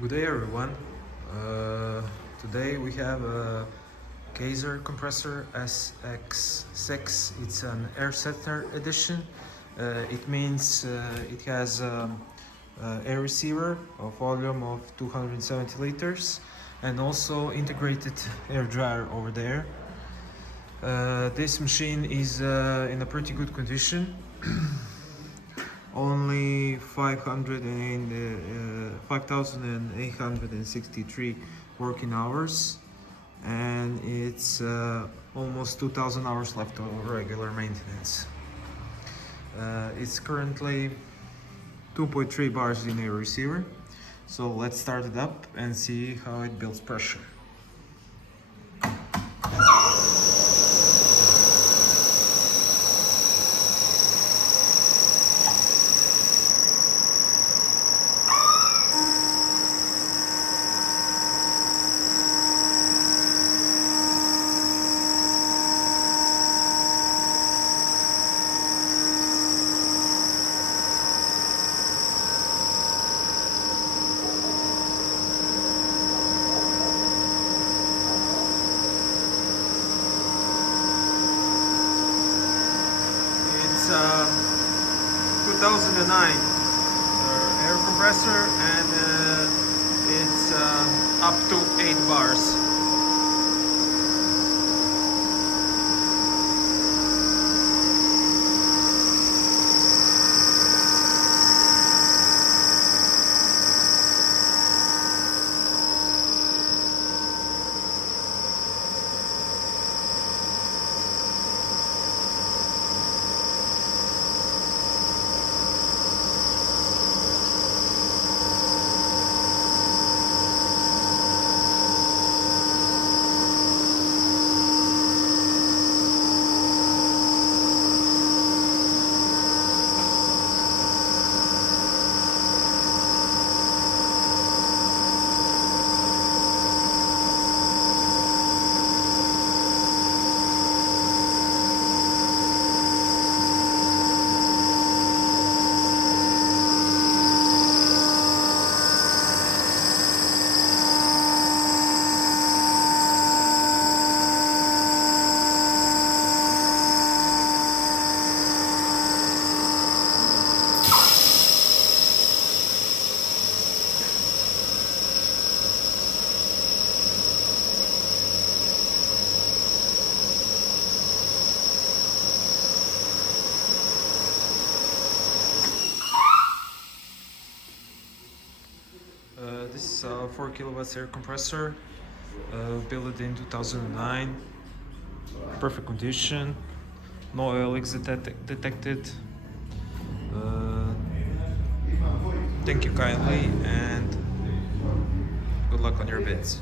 Good day everyone. Today we have a KAESER compressor SX6. It's an AIRCENTER edition. It means it has air receiver of volume of 270 liters and also integrated air dryer over there. This machine is in a pretty good condition. Only 5,863 working hours, and it's almost 2,000 hours left of regular maintenance. It's currently 2.3 bars in a receiver, so let's start it up and see how it builds pressure. It's 2009 air compressor, and it's up to 8 bars. This is a 4 kilowatts air compressor, built in 2009. Perfect condition, no oil leaks detected. Thank you kindly, and good luck on your bids.